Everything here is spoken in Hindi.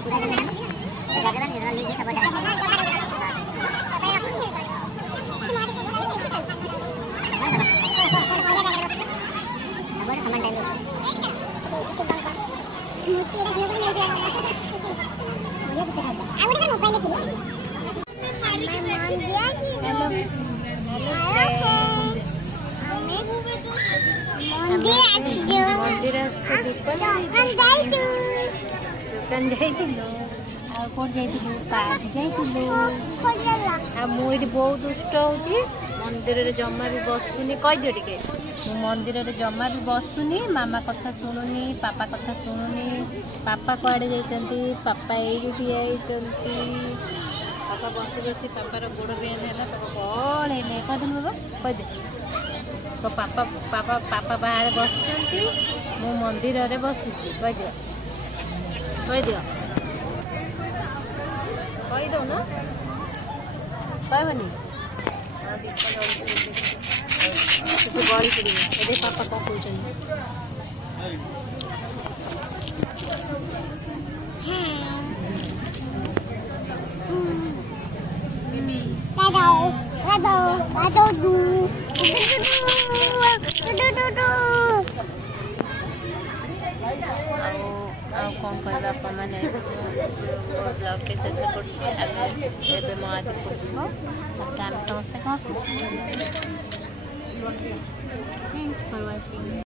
दुकान जाइलु पार्क जाइलु मुझे बहुत दुष्ट होची मंदिर रे जमा भी बसुनी कहीदियो टिके मंदिर रे जमा भी बसुनी मामा कथा शुणुनी पापा कथा शुणुनी पापा कुआड़े जाइछंती पापा एई ठिया होइछंती पापा बसी बसी पापार गोड़ बेन है कल है कहदेन बाबा कहदे तो पापा पापा पापा बाहर बसुंती मु मंदिर रे बसुची कहदियो कहदियो कहीदो न कहबनी बड़ी पड़ी ये पापा कौन कहते कौन कर बापा मैंने ब्लॉग के शेष कर समस्त कौन थैंक्स फॉर वाचिंग।